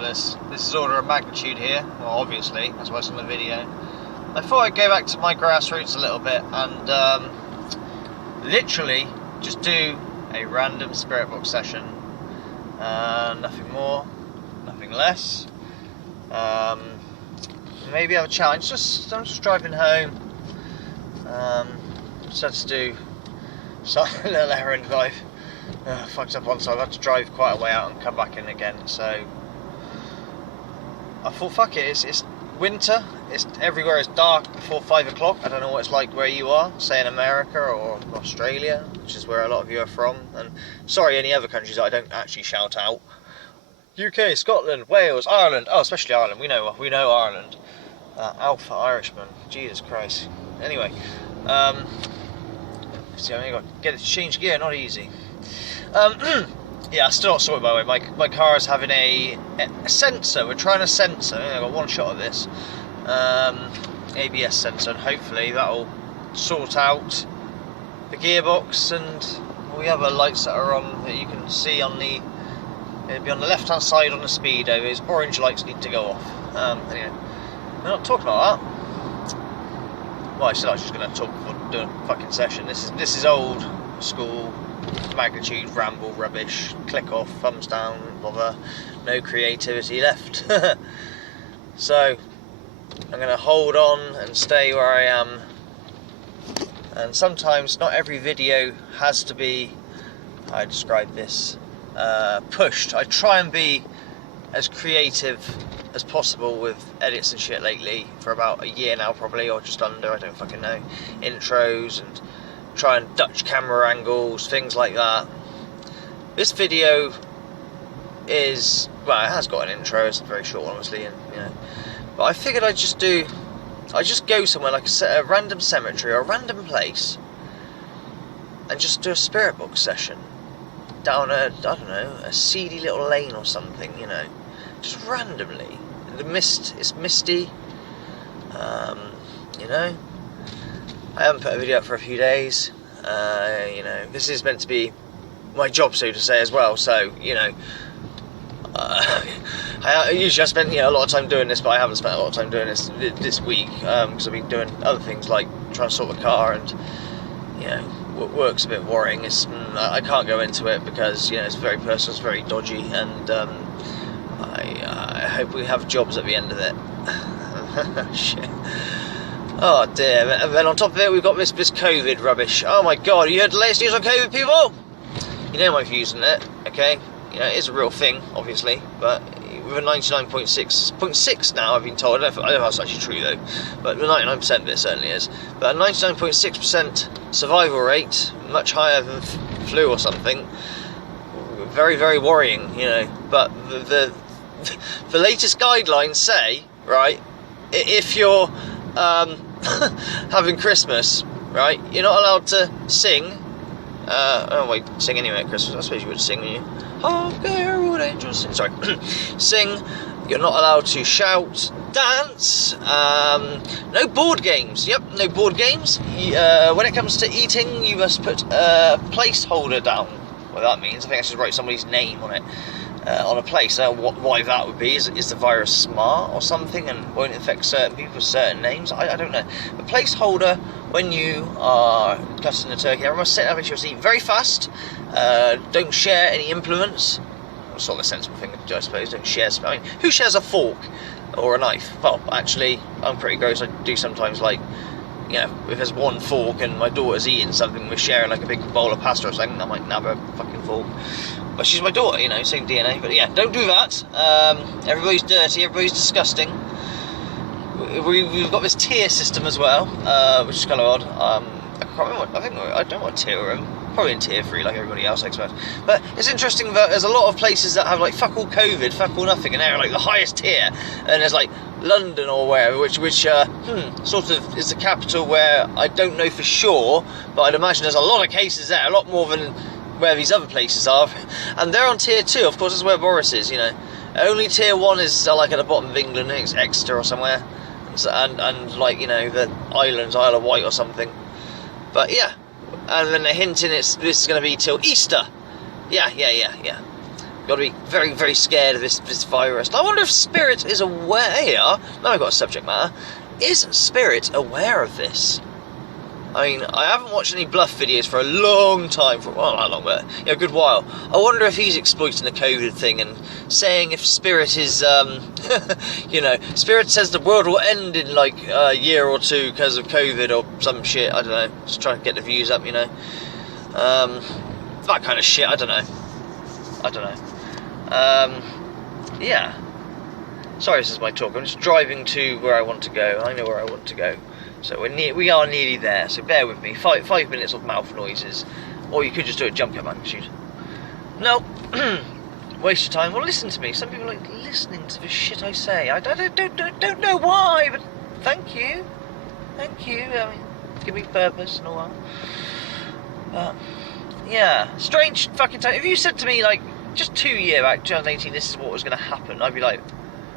this. This is order of magnitude here. Well, obviously, that's why it's on the video. I thought I'd go back to my grassroots a little bit and literally just do a random spirit box session. Nothing more, nothing less. Maybe have a challenge. I'm just driving home. Decided to do a little errand drive. Fucked up on, so I've had to drive quite a way out and come back in again. So I thought, fuck it. It's winter. It's everywhere. It's dark before 5 o'clock. I don't know what it's like where you are, say in America or Australia, which is where a lot of you are from. And sorry, any other countries that I don't actually shout out. UK, Scotland, Wales, Ireland. Oh, especially Ireland. We know Ireland. Alpha Irishman. Jesus Christ. Anyway, see, I got to get it to change gear. Not easy. Yeah, still not sorted, by the way. My car is having a sensor. We're trying a sensor. I got one shot of this ABS sensor, and hopefully that'll sort out the gearbox and all the other lights that are on that you can see on the. It'll be on the left-hand side on the speedo. Those orange lights need to go off. Anyway, we're not talking about that. Well, I said I was just going to talk before doing a fucking session. This is old school magnitude ramble rubbish. Click off, thumbs down, bother. No creativity left. So I'm going to hold on and stay where I am. And sometimes not every video has to be. I describe this. Pushed. I try and be as creative as possible with edits and shit lately for about a year now, probably, or just under, I don't fucking know. Intros and try and Dutch camera angles, things like that. This video is, well, it has got an intro. It's very short, honestly, and you know. But I figured I just go somewhere like a random cemetery or a random place and just do a spirit box session. Down I don't know, a seedy little lane or something, you know, just randomly. The mist, it's misty, you know. I haven't put a video up for a few days, you know, this is meant to be my job, so to say, as well, so, you know, I usually spend, you know, a lot of time doing this, but I haven't spent a lot of time doing this week, because I've been doing other things like trying to sort the car and, you know, work's a bit worrying. I can't go into it because, you know, it's very personal, it's very dodgy, and I hope we have jobs at the end of it. Shit. Oh dear. And then on top of it, we've got this COVID rubbish. Oh my god, you heard the latest news on COVID, people? You know my views on it, okay? You know, it is a real thing, obviously, but with a 99.6 now, I've been told. I don't know if that's actually true though, but 99% of it certainly is. But a 99.6% survival rate, much higher than flu or something. Very, very worrying, you know. But the latest guidelines say, right, if you're having Christmas, right, you're not allowed to sing. Oh wait, sing anyway at Christmas. I suppose you would sing, wouldn't you? Oh, God, angels sing. Sorry, sing. You're not allowed to shout, dance. No board games. Yep, no board games. When it comes to eating, you must put a placeholder down. What that means, I think I should write somebody's name on it, on a place. Why that would be is the virus smart or something and won't infect certain people with certain names? I don't know. A placeholder when you are cutting the turkey. Everyone sit up and you'll eat very fast. Don't share any implements. Sort of a sensible thing, I suppose. Don't share. I mean, who shares a fork or a knife? Well, actually, I'm pretty gross. I do sometimes, like, you know, if there's one fork and my daughter's eating something, we're sharing like a big bowl of pasta or something, I might nab a fucking fork. But she's my daughter, you know, same DNA. But yeah, don't do that. Everybody's dirty. Everybody's disgusting. We've got this tier system as well, which is kind of odd. I can't remember. I don't know what tier we're in. Probably in tier 3 like everybody else, I expect. But it's interesting that there's a lot of places that have like fuck all COVID, fuck all nothing, and they're like the highest tier. And there's like London or wherever, which sort of is the capital, where I don't know for sure, but I'd imagine there's a lot of cases there, a lot more than where these other places are. And they're on tier 2, of course, that's where Boris is, you know. Only tier 1 is like at the bottom of England, I think it's Exeter or somewhere. And like, you know, the islands, Isle of Wight or something. But yeah, and then they're hinting this is going to be till Easter. Yeah. Got to be very, very scared of this virus. I wonder if Spirit is aware. Now I've got a subject matter. Is Spirit aware of this? I mean, I haven't watched any bluff videos for a long time, well, not long, but a good while. I wonder if he's exploiting the COVID thing and saying if Spirit is, Spirit says the world will end in like a year or two because of COVID or some shit. I don't know. Just trying to get the views up, that kind of shit. I don't know. Yeah. Sorry, this is my talk. I'm just driving to where I want to go. I know where I want to go. So we are nearly there, so bear with me. 5 minutes of mouth noises. Or you could just do a jump cut magnitude. No. Waste your time. Well, listen to me. Some people like listening to the shit I say. I don't know why, but thank you. Thank you. I mean, give me purpose and all that. Yeah. Strange fucking time. If you said to me, like, just 2 years back, 2018, this is what was going to happen, I'd be like,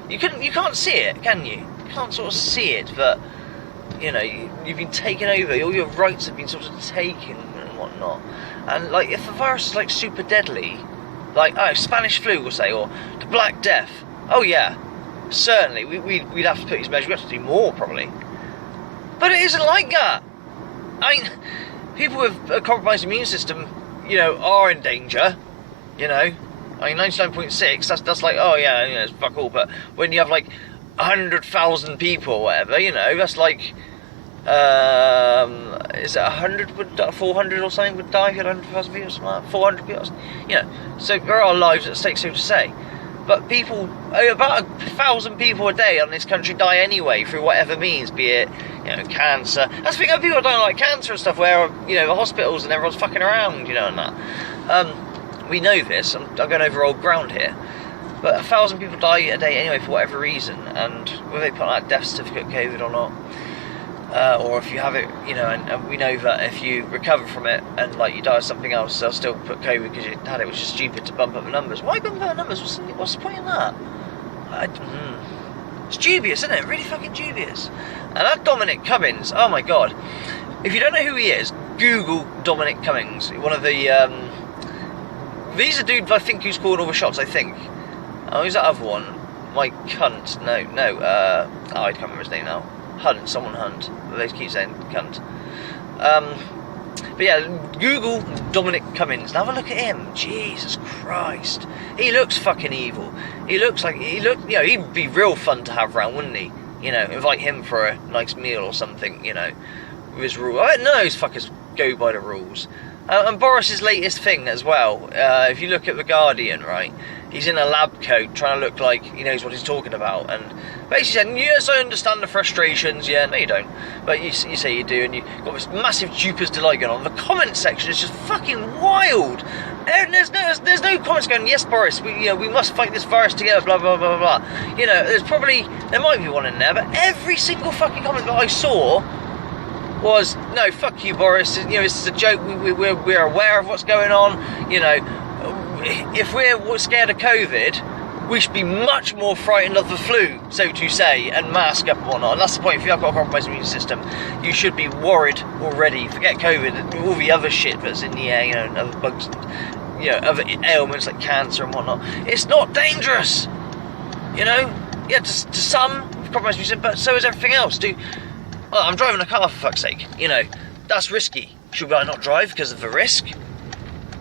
you can't see it, can you? You can't sort of see it, but... you've been taken over, all your rights have been sort of taken and whatnot. And, like, if the virus is, like, super deadly, like, Spanish flu, we'll say, or the Black Death, oh, yeah, certainly, we'd have to put these measures, we'd have to do more, probably. But it isn't like that. I mean, people with a compromised immune system, are in danger, I mean, 99.6, that's like, oh, yeah, it's fuck all, but when you have, like, 100,000 people or whatever, that's like, is it 100 would die, 400 or something would die if you had 100,000 people or something like that, 400 people, so there are lives at stake, so to say, but people, about 1,000 people a day on this country die anyway through whatever means, be it, cancer. That's the thing, people dying like cancer and stuff where, hospitals and everyone's fucking around, and that. We know this, I'm going over old ground here. But 1,000 people die a day anyway for whatever reason, and whether they put on that death certificate COVID or not, or if you have it, and we know that if you recover from it and like you die of something else, they'll still put COVID because you had it, which is stupid to bump up the numbers. Why bump up the numbers? What's the point in that? It's dubious, isn't it? Really fucking dubious. And that Dominic Cummings, oh my god. If you don't know who he is, Google Dominic Cummings. One of the, these are dudes I think who's calling all the shots, I think. Oh, who's that other one? My cunt. No. I can't remember his name now. Someone Hunt. They keep saying cunt. But yeah, Google Dominic Cummings. Now have a look at him. Jesus Christ. He looks fucking evil. He'd be real fun to have round, wouldn't he? Invite him for a nice meal or something, with his rule. I don't know those fuckers go by the rules. And Boris's latest thing as well, if you look at The Guardian, right, he's in a lab coat trying to look like he knows what he's talking about, and basically saying, yes, I understand the frustrations, yeah, no you don't, but you say you do, and you've got this massive Jupiter's delight going on. The comment section is just fucking wild, and there's no comments going, yes Boris, we must fight this virus together, blah, blah, blah, blah, blah. There might be one in there, but every single fucking comment that I saw was, no, fuck you, Boris, this is a joke, we're aware of what's going on, if we're scared of COVID, we should be much more frightened of the flu, so to say, and mask up and whatnot. And that's the point, if you have got a compromised immune system, you should be worried already. Forget COVID, all the other shit that's in the air, and other bugs, other ailments like cancer and whatnot. It's not dangerous, yeah, to some, compromised immune system, but so is everything else. I'm driving a car, for fuck's sake, that's risky. Should I not drive because of the risk?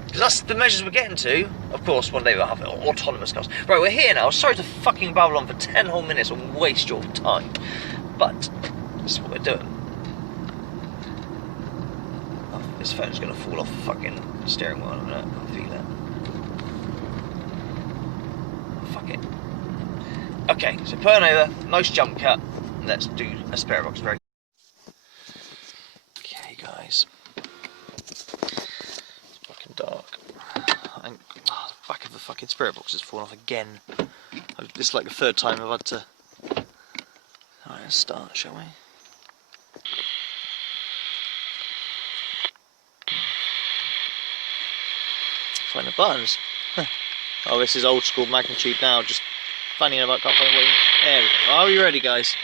Because that's the measures we're getting to. Of course, one day we'll have autonomous cars. Right, we're here now. Sorry to fucking babble on for 10 whole minutes and waste your time. But, this is what we're doing. Oh, this phone's going to fall off the fucking steering wheel in a minute. I can feel it. Fuck it. Okay, so turn over. Nice jump cut. Let's do a spare box very. Okay, guys. Dark. And the back of the fucking spirit box has fallen off again. This is like the third time I've had to. Alright, let's start, shall we? Find the buttons. Oh, this is old school magnitude now. Just finding about can't find waiting. There we go. Are you ready, guys?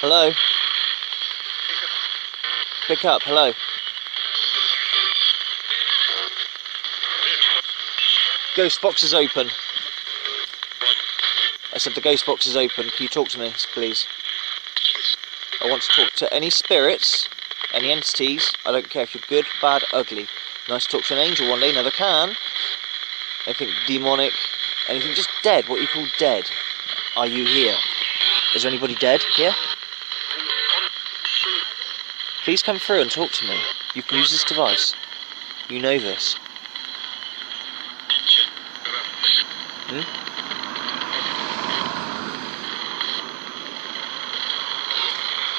Hello? Pick up, hello. Ghost box is open. I said the ghost box is open. Can you talk to me, please? I want to talk to any spirits, any entities. I don't care if you're good, bad, ugly. Nice to talk to an angel one day, never can. Anything demonic, anything just dead, what you call dead. Are you here? Is there anybody dead here? Please come through and talk to me. You can use this device. You know this.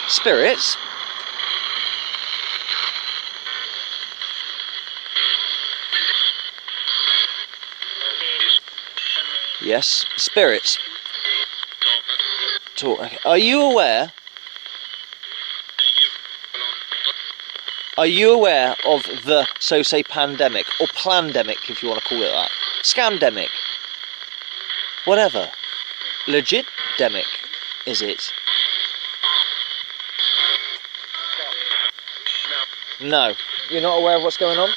Spirits? Yes, spirits. Talk. Okay. Are you aware? Are you aware of the, so say, pandemic, or plandemic, if you want to call it that? Scamdemic. Whatever. Legit-demic, is it? No. You're not aware of what's going on?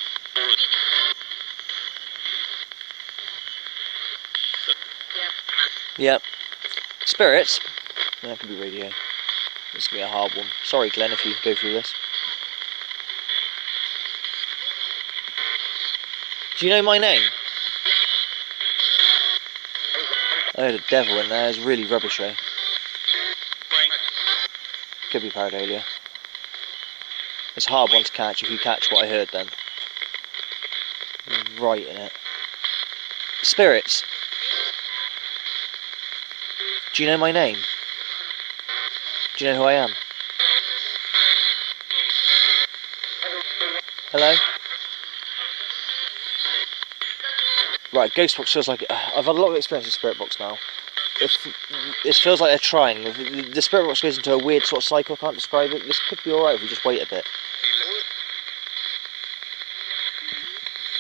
Yep. Spirits? Yeah, that could be radio. This is going to be a hard one. Sorry, Glenn, if you go through this. Do you know my name? I heard a devil in there. It's really rubbish, eh? Could be pareidolia. It's a hard one to catch if you catch what I heard then. Right in it. Spirits. Do you know my name? Do you know who I am? Hello? Right, ghost box feels like... I've had a lot of experience with spirit box now. It feels like they're trying. The spirit box goes into a weird sort of cycle, I can't describe it. This could be alright if we just wait a bit.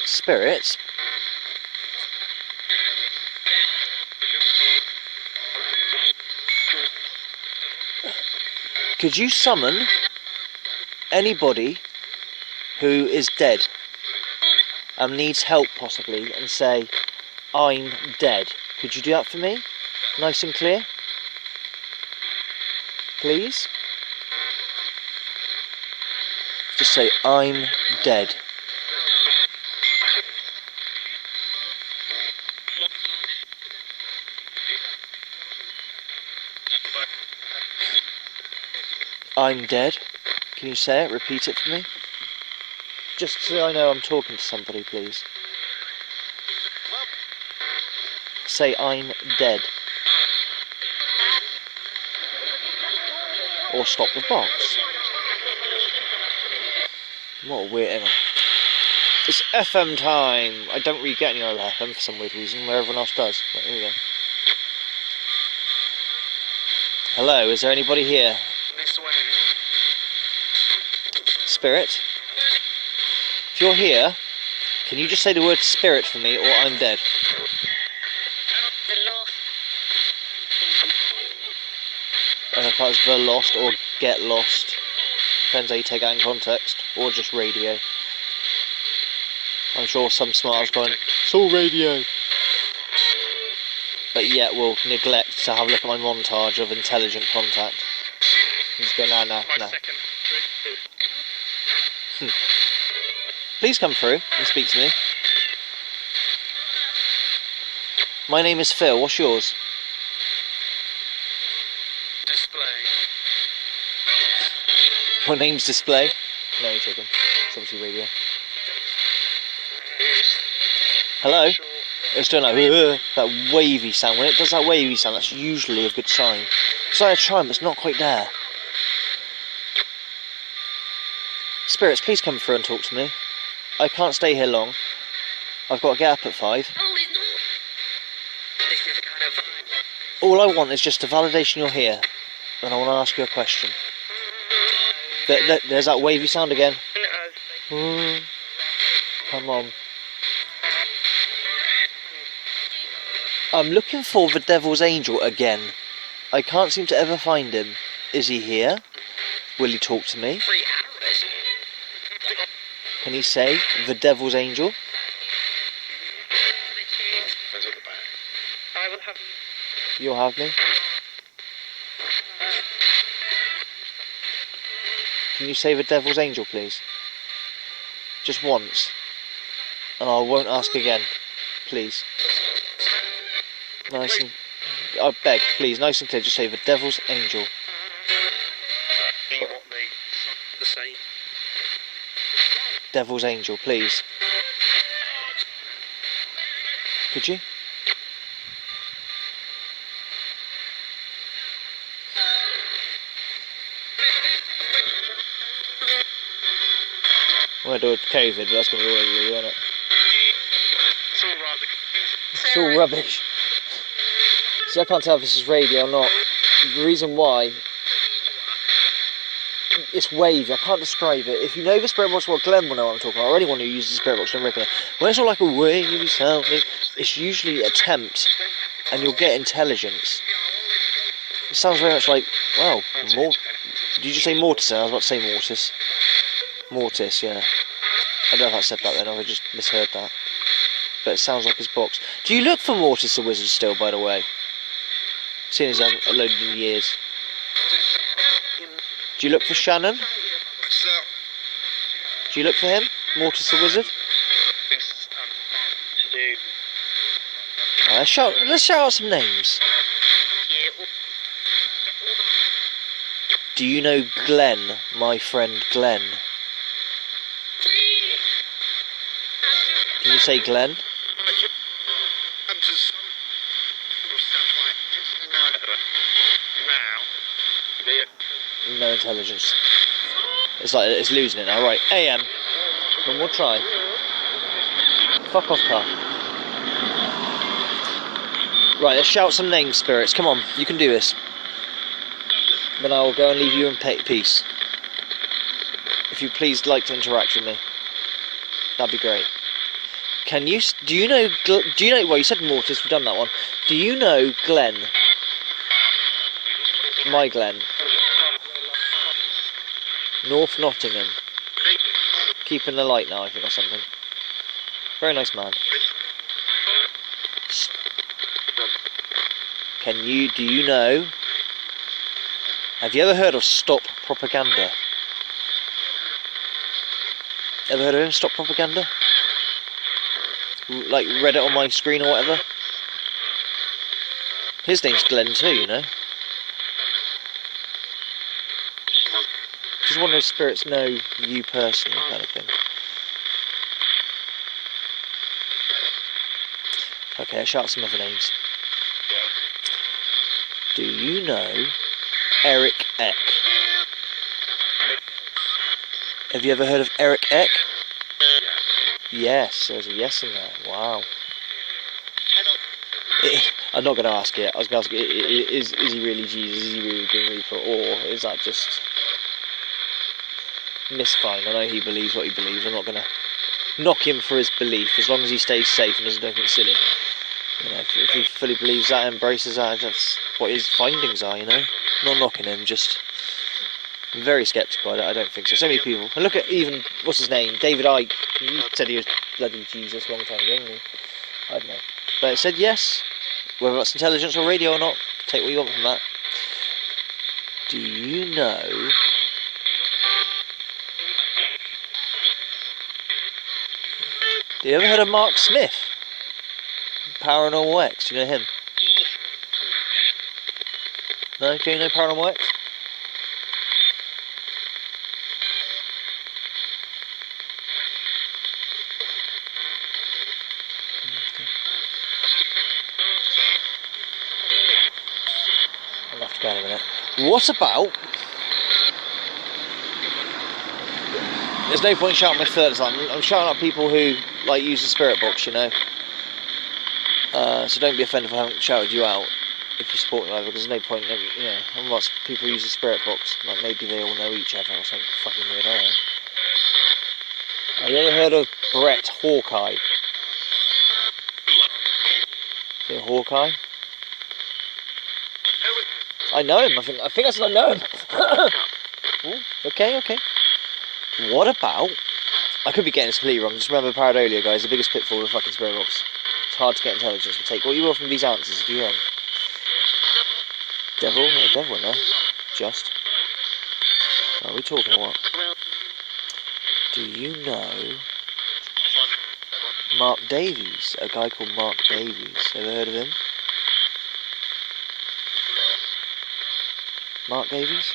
Spirits? Could you summon anybody who is dead and needs help possibly and say, I'm dead? Could you do that for me? Nice and clear? Please? Just say, I'm dead. I'm dead. Can you say it? Repeat it for me? Just so I know I'm talking to somebody, please. Say, I'm dead. Or stop the box. What a weird... Anyway. It's FM time. I don't really get any other FM for some weird reason, where everyone else does. But here we go. Hello, is there anybody here? Spirit? If you're here, can you just say the word spirit for me, or I'm dead? I don't know if that was the lost or get lost. Depends how you take that in context, or just radio. I'm sure some smart's going, it's all radio. But yet we'll neglect to have a look at my montage of intelligent contact. And just go, nah. Please come through and speak to me. My name is Phil, what's yours? Display. My name's Display? No, you're joking. It's obviously radio. Hello? It's doing like that wavy sound. When it does that wavy sound, that's usually a good sign. So I try, but it's not quite there. Spirits, please come through and talk to me. I can't stay here long. I've got to get up at 5. All I want is just a validation you're here. And I want to ask you a question. There's that wavy sound again. Come on. I'm looking for the devil's angel again. I can't seem to ever find him. Is he here? Will he talk to me? Can you say the devil's angel? I will have you. You'll have me? Can you say the devil's angel, please? Just once. And I won't ask again. Please. Nice and... I beg, please, nice and clear, just say the devil's angel. The same. Devil's angel, please. Could you? I'm going to do it with COVID, but that's going to be really weird, isn't it? It's all rubbish. See, I can't tell if this is radio or not. The reason why, it's wavy. I can't describe it. If you know the spirit box, well, Glenn will know what I'm talking about, or anyone who uses the spirit box on regular. When it's all like a wavy sounding, it's usually a tempt, and you'll get intelligence. It sounds very much like, wow, did you just say mortis? I was about to say mortis. Mortis, yeah. I don't know if I said that then, or I just misheard that. But it sounds like his box. Do you look for Mortis the Wizard still, by the way? Seeing as he hasn't uploaded in years. Do you look for Shannon? Do you look for him? Mortis the Wizard? Let's shout out some names. Do you know Glenn, my friend Glenn? Can you say Glenn? No intelligence. It's like it's losing it now. Right, AM. One more try. Fuck off, car. Right, let's shout some names, spirits. Come on, you can do this. Then I will go and leave you in peace. If you please like to interact with me, that'd be great. Can you? Do you know? Well, you said Mortis. We've done that one. Do you know Glenn? My Glenn. North Nottingham. Keeping the light now, I think, or something. Very nice man. Do you know? Have you ever heard of Stop Propaganda? Ever heard of him, Stop Propaganda? Like, read it on my screen or whatever? His name's Glenn too, you know? Just wonder if spirits know you personally, kind of thing. Okay, I'll shout some other names. Do you know Eric Eck? Have you ever heard of Eric Eck? Yes, there's a yes in there. Wow. I'm not going to ask it. I was going to ask, is he really Jesus? Is he really Grim Reaper? Or is that just misfine? I know he believes what he believes. I'm not going to knock him for his belief, as long as he stays safe and doesn't do anything silly. You know, if he fully believes that, embraces that, that's what his findings are, you know? Not knocking him, just very sceptical. I don't think so. So many people. And look at even, what's his name? David Icke. He said he was bloody Jesus a long time ago, didn't he? I don't know. But it said yes. Whether that's intelligence or radio or not, take what you want from that. Do you know... Do you ever heard of Mark Smith? Paranormal X, do you know him? No? Do you know Paranormal X? I'll have to go in a minute. What about... There's no point shouting my third. I'm shouting at people who like use the spirit box, you know. So don't be offended if I haven't shouted you out if you support me either, because there's no point. You know, lots of people use the spirit box. Like maybe they all know each other or something fucking weird. I don't know. Have you ever heard of Brett Hawkeye? Is it Hawkeye? I know him. I think I said I know him. Ooh, okay. What about I could be getting this completely wrong. Just remember, pareidolia, guys, the biggest pitfall of the fucking spirit box. It's hard to get intelligence. But take what you will from these answers if you wrong. Devil? No devil in there. Just. Are we talking or what? Do you know Mark Davies? A guy called Mark Davies. Ever heard of him? Mark Davies?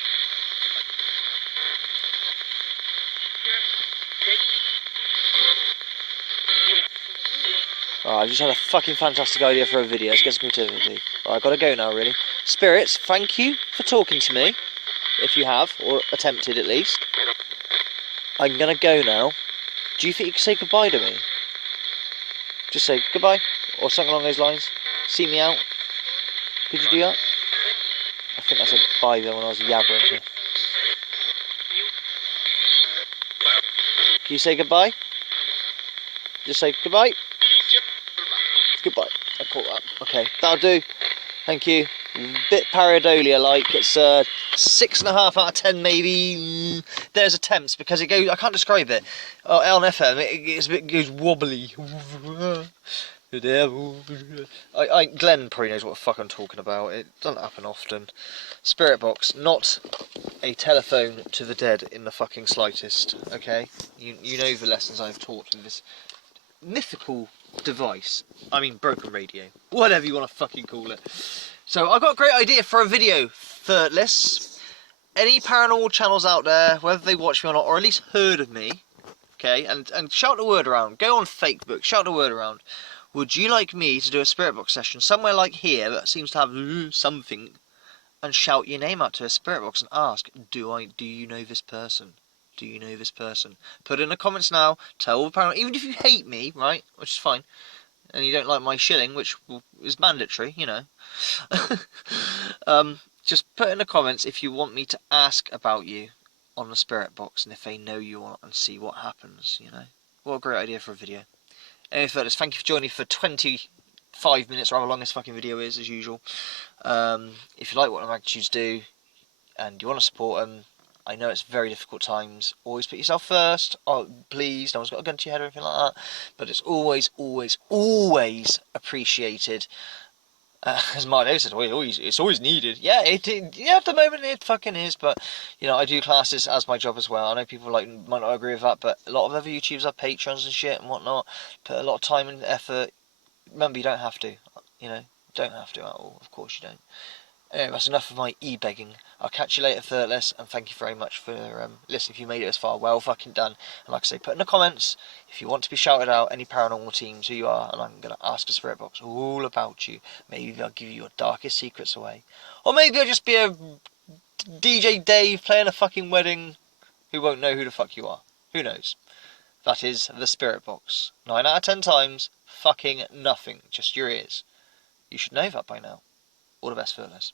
Oh, I just had a fucking fantastic idea for a video. Let's get some creativity. Right, I've got to go now, really. Spirits, thank you for talking to me. If you have, or attempted at least. I'm going to go now. Do you think you can say goodbye to me? Just say goodbye, or something along those lines. See me out. Could you do that? I think I said bye there when I was yabbering. So. Can you say goodbye? Just say goodbye. Goodbye. I caught that. Okay, that'll do. Thank you. Bit pareidolia-like. It's 6.5 out of 10 maybe. There's attempts because it goes. I can't describe it. On FM, it goes wobbly. The devil. Glenn probably knows what the fuck I'm talking about. It doesn't happen often. Spirit box, not a telephone to the dead in the fucking slightest. Okay, you know the lessons I've taught with this mythical device. I mean, broken radio, whatever you want to fucking call it. So I've got a great idea for a video. Thirdless, any paranormal channels out there, whether they watch me or not, or at least heard of me, okay, and shout the word around. Go on Facebook, shout the word around. Would you like me to do a spirit box session somewhere like here that seems to have something, and shout your name out to a spirit box and ask, do you know this person? Do you know this person? Put it in the comments now. Tell all the paranormal, even if you hate me, right, which is fine, and you don't like my shilling, which is mandatory, you know. Just put in the comments if you want me to ask about you on the spirit box, and if they know you or not, and see what happens, you know. What a great idea for a video. Anyway, fellas, thank you for joining for 25 minutes, or however long this fucking video is, as usual. If you like what the Magnitudes do, and you want to support them, I know it's very difficult times. Always put yourself first. Oh, please, no one's got a gun to your head or anything like that. But it's always, always, always appreciated. As Mark said, it's always needed. Yeah, yeah, at the moment it fucking is. But you know, I do class this as my job as well. I know people might not agree with that, but a lot of other YouTubers have patrons and shit and whatnot. Put a lot of time and effort. Remember, you don't have to. You know, don't have to at all. Of course you don't. Anyway, that's enough of my e-begging. I'll catch you later, Thirdless, and thank you very much for listening. If you made it as far, well fucking done. And like I say, put in the comments if you want to be shouted out, any paranormal teams, who you are, and I'm going to ask a spirit box all about you. Maybe I'll give you your darkest secrets away. Or maybe I'll just be a DJ Dave playing a fucking wedding who won't know who the fuck you are. Who knows? That is the spirit box. 9 out of 10 times, fucking nothing. Just your ears. You should know that by now. All the best, Thirdless.